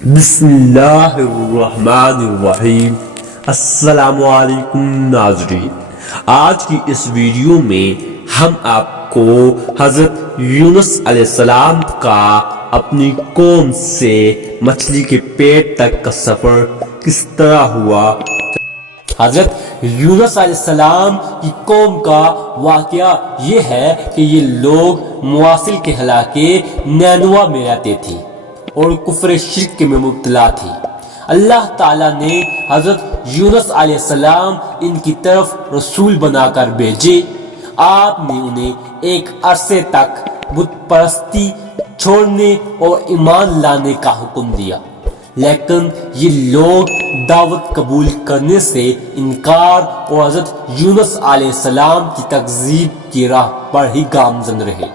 بسم اللہ الرحمن الرحیم۔ السلام علیکم ناظرین، آج کی اس ویڈیو میں ہم آپ کو حضرت یونس علیہ السلام کا اپنی قوم سے مچھلی کے پیٹ تک کا سفر کس طرح ہوا۔ حضرت یونس علیہ السلام کی قوم کا واقعہ یہ ہے کہ یہ لوگ مواصل کے علاقے نینوا میں رہتے تھے اور کفر شرک میں مبتلا تھی۔ اللہ تعالیٰ نے حضرت یونس علیہ السلام ان کی طرف رسول بنا کر بھیجے۔ آپ نے انہیں ایک عرصے تک بت پرستی چھوڑنے اور ایمان لانے کا حکم دیا، لیکن یہ لوگ دعوت قبول کرنے سے انکار اور حضرت یونس علیہ السلام کی تکذیب کی راہ پر ہی گامزن رہے۔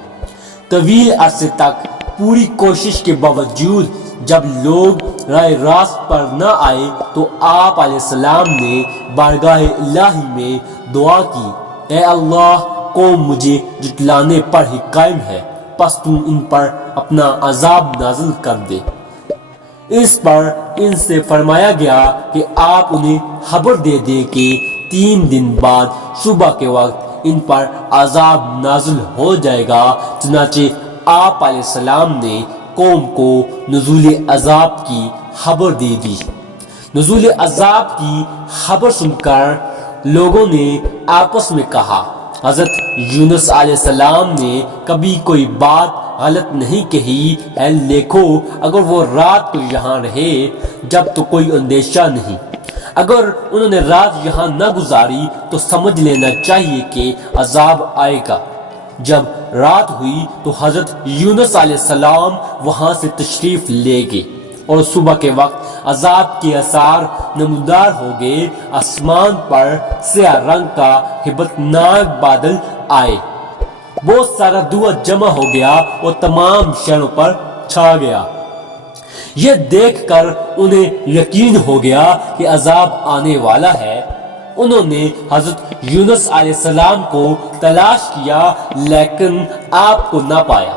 طویل عرصے تک پوری کوشش کے باوجود جب لوگ راہ راست پر نہ آئے تو آپ علیہ السلام نے بارگاہ الہی میں دعا کی، اے اللہ، قوم مجھے جھٹلانے پر ہی قائم ہے، پس تو ان پر اپنا عذاب نازل کر دے۔ اس پر ان سے فرمایا گیا کہ آپ انہیں خبر دے دیں کہ 3 دن بعد صبح کے وقت ان پر عذاب نازل ہو جائے گا۔ چنانچہ آپ علیہ السلام نے قوم کو نزول عذاب کی خبر دے دی۔ نزول عذاب کی خبر سن کر لوگوں نے آپس میں کہا، حضرت یونس علیہ السلام نے کبھی کوئی بات غلط نہیں کہی ہے، دیکھو اگر وہ رات کو یہاں رہے جب تو کوئی اندیشہ نہیں، اگر انہوں نے رات یہاں نہ گزاری تو سمجھ لینا چاہیے کہ عذاب آئے گا۔ جب رات ہوئی تو حضرت یونس علیہ السلام وہاں سے تشریف لے گئے اور صبح کے وقت عذاب کے آثار نمودار ہو گئے۔ آسمان پر سیاہ رنگ کا ہیبت ناک بادل آئے، بہت سارا دھواں جمع ہو گیا اور تمام شہروں پر چھا گیا۔ یہ دیکھ کر انہیں یقین ہو گیا کہ عذاب آنے والا ہے۔ انہوں نے حضرت یونس علیہ السلام کو تلاش کیا لیکن آپ کو نہ پایا۔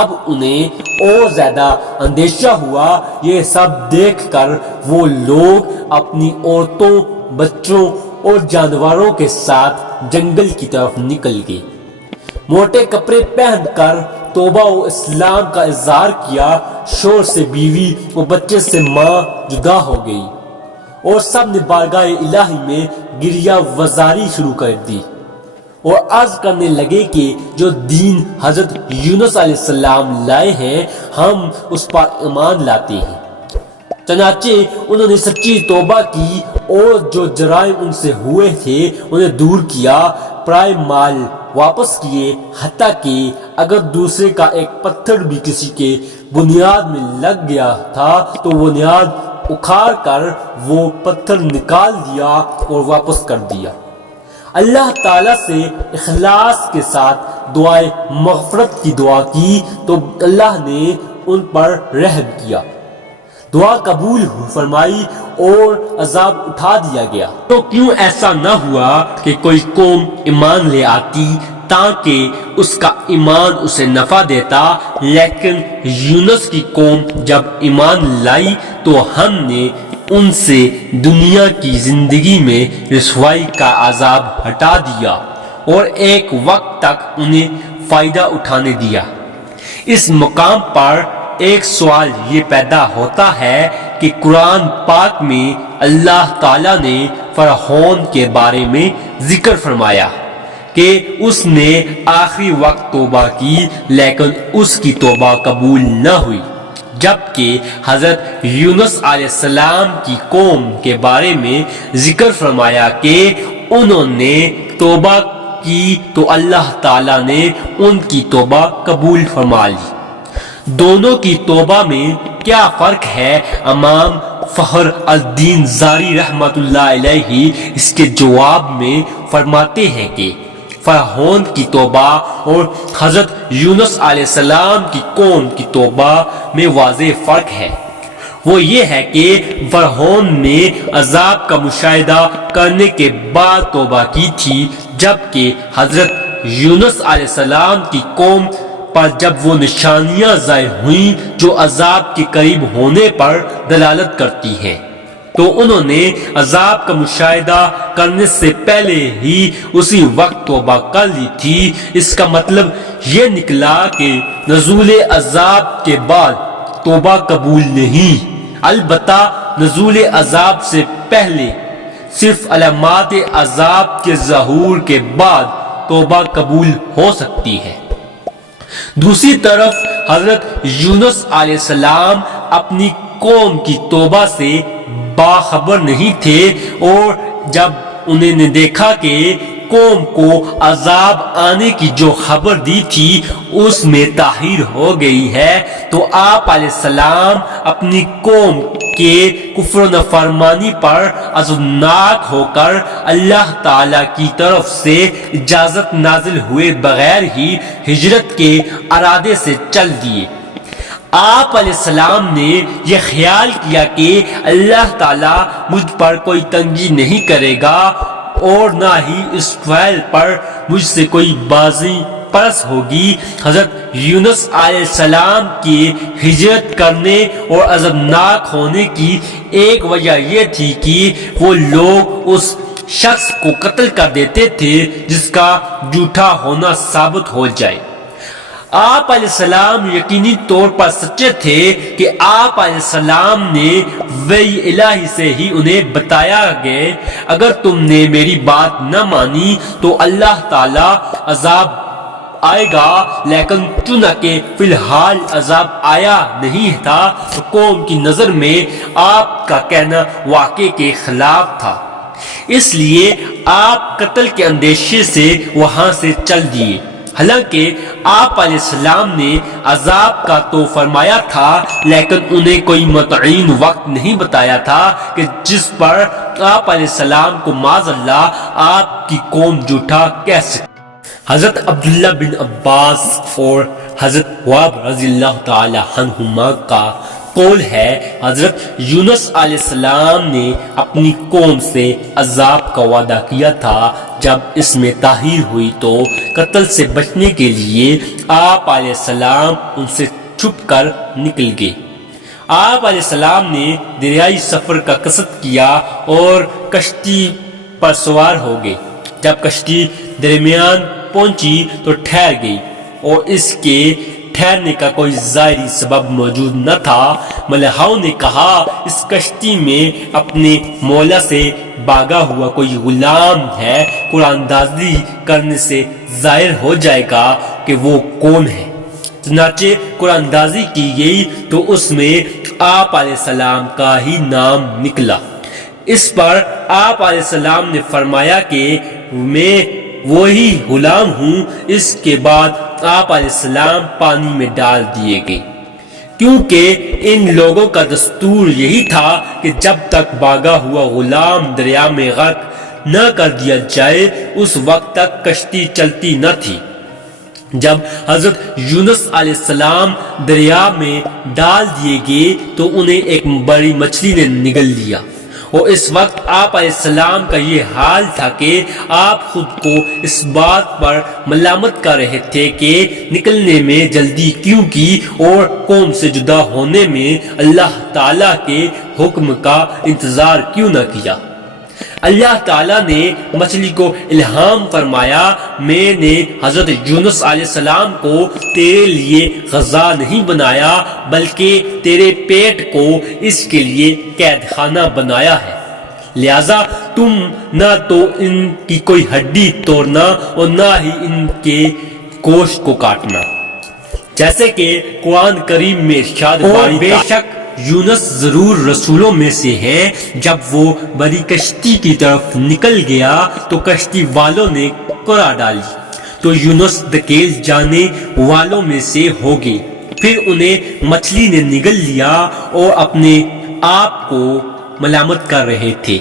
اب انہیں اور زیادہ اندیشہ ہوا۔ یہ سب دیکھ کر وہ لوگ اپنی عورتوں، بچوں اور جانوروں کے ساتھ جنگل کی طرف نکل گئے۔ موٹے کپڑے پہن کر توبہ و اسلام کا اظہار کیا۔ شوہر سے بیوی اور بچے سے ماں جدا ہو گئی اور سب نے بارگاہ الہی میں گریہ وزاری شروع کر دی اور عرض کرنے لگے کہ جو دین حضرت یونس علیہ السلام لائے ہیں ہم اس پر ایمان لاتے ہیں۔ چنانچہ انہوں نے سچی توبہ کی اور جو جرائم ان سے ہوئے تھے انہیں دور کیا، پرائے مال واپس کیے، حتیٰ کہ اگر دوسرے کا ایک پتھر بھی کسی کے بنیاد میں لگ گیا تھا تو وہ بنیاد اکھاڑ کر وہ پتھر نکال دیا اور واپس کر دیا۔ اللہ تعالیٰ سے اخلاص کے ساتھ دعائے مغفرت کی دعا کی تو اللہ نے ان پر رحم کیا، دعا قبول فرمائی اور عذاب اٹھا دیا گیا۔ تو کیوں ایسا نہ ہوا کہ کوئی قوم ایمان لے آتی تاکہ اس کا ایمان اسے نفع دیتا، لیکن یونس کی قوم جب ایمان لائی تو ہم نے ان سے دنیا کی زندگی میں رسوائی کا عذاب ہٹا دیا اور ایک وقت تک انہیں فائدہ اٹھانے دیا۔ اس مقام پر ایک سوال یہ پیدا ہوتا ہے کہ قرآن پاک میں اللہ تعالیٰ نے فرعون کے بارے میں ذکر فرمایا کہ اس نے آخری وقت توبہ کی لیکن اس کی توبہ قبول نہ ہوئی، جبکہ حضرت یونس علیہ السلام کی قوم کے بارے میں ذکر فرمایا کہ انہوں نے توبہ کی تو اللہ تعالیٰ نے ان کی توبہ قبول فرما لی۔ دونوں کی توبہ میں کیا فرق ہے؟ امام فخر الدین زاری رحمت اللہ علیہ اس کے جواب میں فرماتے ہیں کہ فرعون کی توبہ اور حضرت یونس علیہ السلام کی قوم کی توبہ میں واضح فرق ہے۔ وہ یہ ہے کہ فرعون نے عذاب کا مشاہدہ کرنے کے بعد توبہ کی تھی، جبکہ حضرت یونس علیہ السلام کی قوم پر جب وہ نشانیاں ظاہر ہوئیں جو عذاب کے قریب ہونے پر دلالت کرتی ہیں تو انہوں نے عذاب کا مشاہدہ کرنے سے پہلے ہی اسی وقت توبہ کر لی تھی۔ اس کا مطلب یہ نکلا کہ نزول عذاب کے بعد توبہ قبول نہیں، البتہ نزول عذاب سے پہلے صرف علامات عذاب کے ظہور کے بعد توبہ قبول ہو سکتی ہے۔ دوسری طرف حضرت یونس علیہ السلام اپنی قوم کی توبہ سے باخبر نہیں تھے، اور جب انہوں نے دیکھا کہ قوم کو عذاب آنے کی جو خبر دی تھی اس میں تاخیر ہو گئی ہے، تو آپ علیہ السلام اپنی قوم کے کفر و نافرمانی پر عذابناک ہو کر اللہ تعالی کی طرف سے اجازت نازل ہوئے بغیر ہی ہجرت کے ارادے سے چل دیے۔ آپ علیہ السلام نے یہ خیال کیا کہ اللہ تعالیٰ مجھ پر کوئی تنگی نہیں کرے گا اور نہ ہی اس فعل پر مجھ سے کوئی بازی پرس ہوگی۔ حضرت یونس علیہ السلام کی ہجرت کرنے اور عذابناک ہونے کی ایک وجہ یہ تھی کہ وہ لوگ اس شخص کو قتل کر دیتے تھے جس کا جھوٹا ہونا ثابت ہو جائے۔ آپ علیہ السلام یقینی طور پر سچے تھے کہ آپ علیہ السلام نے وحی الہی سے ہی انہیں بتایا گئے اگر تم نے میری بات نہ مانی تو اللہ تعالی عذاب آئے گا، لیکن چونکہ فی الحال عذاب آیا نہیں تھا تو قوم کی نظر میں آپ کا کہنا واقعے کے خلاف تھا، اس لیے آپ قتل کے اندیشے سے وہاں سے چل دیے۔ حالانکہ آپ علیہ السلام نے عذاب کا تو فرمایا تھا لیکن انہیں کوئی متعین وقت نہیں بتایا تھا کہ جس پر آپ علیہ السلام کو معاذ اللہ آپ کی قوم جھوٹا کہہ سکے۔ حضرت عبداللہ بن عباس اور حضرت وہب رضی اللہ تعالی عنہما کا قول ہے حضرت یونس علیہ السلام نے اپنی قوم سے عذاب کا وعدہ کیا تھا، جب اس میں تاخیر ہوئی تو قتل سے بچنے کے لیے آپ علیہ السلام ان سے چھپ کر نکل گئے۔ آپ علیہ السلام نے دریائی سفر کا قصد کیا اور کشتی پر سوار ہو گئے۔ جب کشتی درمیان پہنچی تو ٹھہر گئی اور اس کے ٹھہرنے کا کوئی ظاہری سبب موجود نہ تھا۔ ملحوں نے کہا اس کشتی میں اپنے مولا سے بھاگا ہوا کوئی غلام ہے، قرآن اندازی کرنے سے ظاہر ہو جائے گا کہ وہ کون ہے۔ چنانچہ قرآن اندازی کی گئی تو اس میں آپ علیہ السلام کا ہی نام نکلا۔ اس پر آپ علیہ السلام نے فرمایا کہ میں وہی غلام ہوں۔ اس کے بعد آپ علیہ السلام پانی میں ڈال دیے گئے، کیونکہ ان لوگوں کا دستور یہی تھا کہ جب تک بھاگا ہوا غلام دریا میں غرق نہ کر دیا جائے اس وقت تک کشتی چلتی نہ تھی۔ جب حضرت یونس علیہ السلام دریا میں ڈال دیے گئے تو انہیں ایک بڑی مچھلی نے نگل لیا، اور اس وقت آپ علیہ السلام کا یہ حال تھا کہ آپ خود کو اس بات پر ملامت کر رہے تھے کہ نکلنے میں جلدی کیوں کی اور قوم سے جدا ہونے میں اللہ تعالیٰ کے حکم کا انتظار کیوں نہ کیا۔ اللہ تعالیٰ نے مچھلی کو الہام فرمایا، میں نے حضرت یونس علیہ السلام کو تیرے لیے غذا نہیں بنایا بلکہ تیرے پیٹ کو اس کے لیے قید خانہ بنایا ہے، لہذا تم نہ تو ان کی کوئی ہڈی توڑنا اور نہ ہی ان کے گوشت کو کاٹنا، جیسے کہ قرآن کریم میں ارشاد فرمایا، بے شک یونس ضرور رسولوں میں سے ہے۔ جب وہ بڑی کشتی کی طرف نکل گیا تو کشتی والوں نے قرع ڈالی تو یونس دھکیل جانے والوں میں سے ہو گئے، پھر انہیں مچھلی نے نگل لیا اور اپنے آپ کو ملامت کر رہے تھے۔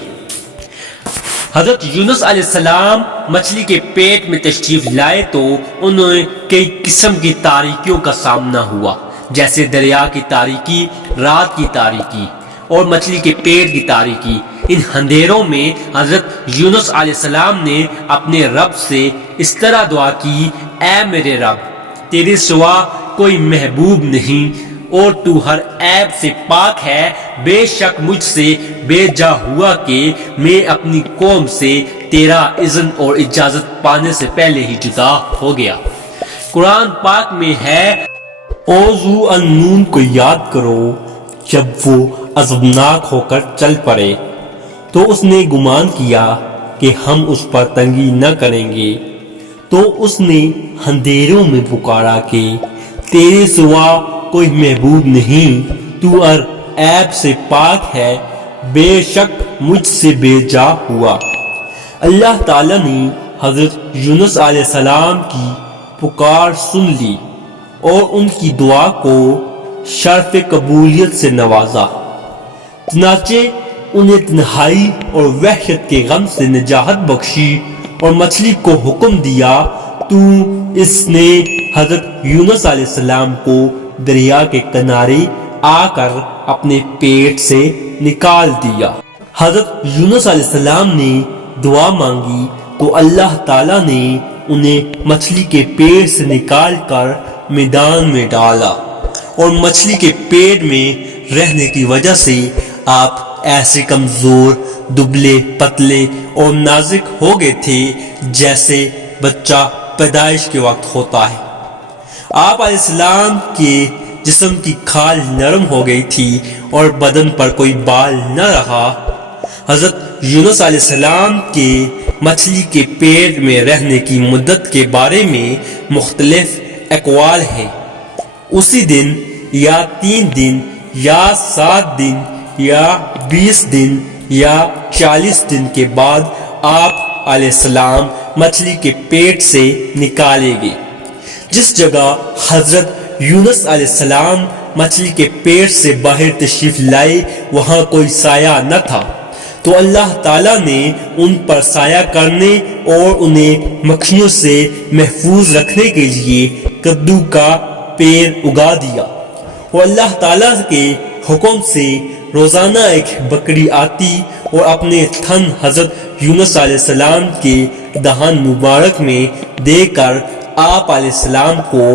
حضرت یونس علیہ السلام مچھلی کے پیٹ میں تشریف لائے تو انہیں کئی قسم کی تاریکیوں کا سامنا ہوا، جیسے دریا کی تاریکی، رات کی تاریکی اور مچھلی کے پیٹ کی تاریکی۔ ان اندھیروں میں حضرت یونس علیہ السلام نے اپنے رب سے اس طرح دعا کی، اے میرے رب، تیرے سوا کوئی محبوب نہیں اور تو ہر عیب سے پاک ہے، بے شک مجھ سے بے جا ہوا کہ میں اپنی قوم سے تیرا اذن اور اجازت پانے سے پہلے ہی جدا ہو گیا۔ قرآن پاک میں ہے، اوذو النون کو یاد کرو جب وہ عذابناک ہو کر چل پڑے تو اس نے گمان کیا کہ ہم اس پر تنگی نہ کریں گے، تو اس نے اندھیروں میں پکارا کہ تیرے سوا کوئی محبوب نہیں، تو ہر عیب سے پاک ہے، بے شک مجھ سے بے جا ہوا۔ اللہ تعالیٰ نے حضرت یونس علیہ السلام کی پکار سن لی اور ان کی دعا کو شرف قبولیت سے نوازا، چنانچہ انہیں تنہائی اور وحشت کے غم سے نجات بخشی اور مچھلی کو حکم دیا تو اس نے حضرت یونس علیہ السلام کو دریا کے کنارے آ کر اپنے پیٹ سے نکال دیا۔ حضرت یونس علیہ السلام نے دعا مانگی تو اللہ تعالیٰ نے انہیں مچھلی کے پیٹ سے نکال کر میدان میں ڈالا، اور مچھلی کے پیٹ میں رہنے کی وجہ سے آپ ایسے کمزور، دبلے پتلے اور نازک ہو گئے تھے جیسے بچہ پیدائش کے وقت ہوتا ہے۔ آپ علیہ السلام کے جسم کی کھال نرم ہو گئی تھی اور بدن پر کوئی بال نہ رہا۔ حضرت یونس علیہ السلام کے مچھلی کے پیٹ میں رہنے کی مدت کے بارے میں مختلف اقوال ہیں، اسی دن یا 3 دن یا 7 دن یا 20 دن یا 40 دن کے بعد آپ علیہ السلام مچھلی کے پیٹ سے نکالے گئے۔ جس جگہ حضرت یونس علیہ السلام مچھلی کے پیٹ سے باہر تشریف لائے وہاں کوئی سایہ نہ تھا، تو اللہ تعالیٰ نے ان پر سایہ کرنے اور انہیں مکھیوں سے محفوظ رکھنے کے لیے کدو کا پیڑ اگا دیا، اور اللہ تعالیٰ کے حکم سے روزانہ ایک بکری آتی اور اپنے تھن حضرت یونس علیہ السلام کے دہان مبارک میں دے کر آپ علیہ السلام کو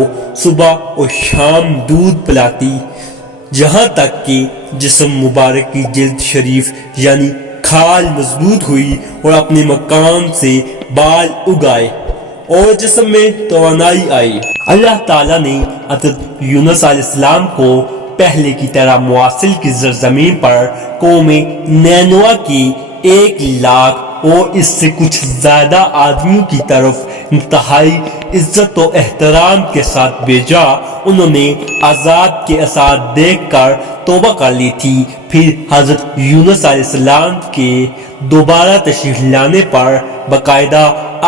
صبح اور شام دودھ پلاتی، جہاں تک کہ جسم مبارک کی جلد شریف یعنی کھال مضبوط ہوئی اور اپنے مقام سے بال اگائے اور جسم میں توانائی آئی۔ اللہ تعالیٰ نے حضرت یونس علیہ السلام کو پہلے کی طرح مواصل کی زمین پر قوم نینوا کی 1,00,000 اور اس سے کچھ زیادہ آدمیوں کی طرف انتہائی عزت و احترام کے ساتھ بھیجا۔ انہوں نے عذاب کے اثار دیکھ کر توبہ کر لی تھی، پھر حضرت یونس علیہ السلام کے دوبارہ تشریف لانے پر باقاعدہ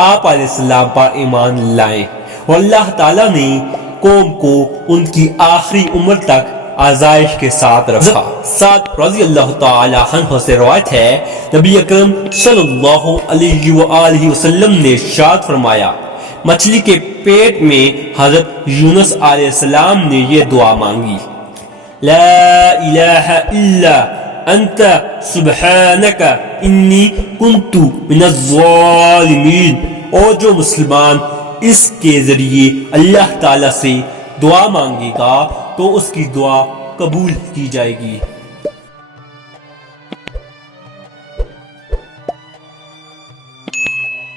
آپ علیہ السلام پر ایمان لائے، اور اللہ تعالیٰ نے قوم کو ان کی آخری عمر تک آزائش کے ساتھ رکھا۔ سعد رضی اللہ تعالی عنہ سے روایت ہے، نبی اکرم صلی اللہ علیہ وآلہ وسلم نے ارشاد فرمایا، مچھلی کے پیٹ میں حضرت یونس علیہ السلام نے یہ دعا مانگی، لا الہ الا انت سبحانک انی کنت من الظالمین، اور جو مسلمان اس کے ذریعے اللہ تعالیٰ سے دعا مانگے گا تو اس کی دعا قبول کی جائے گی۔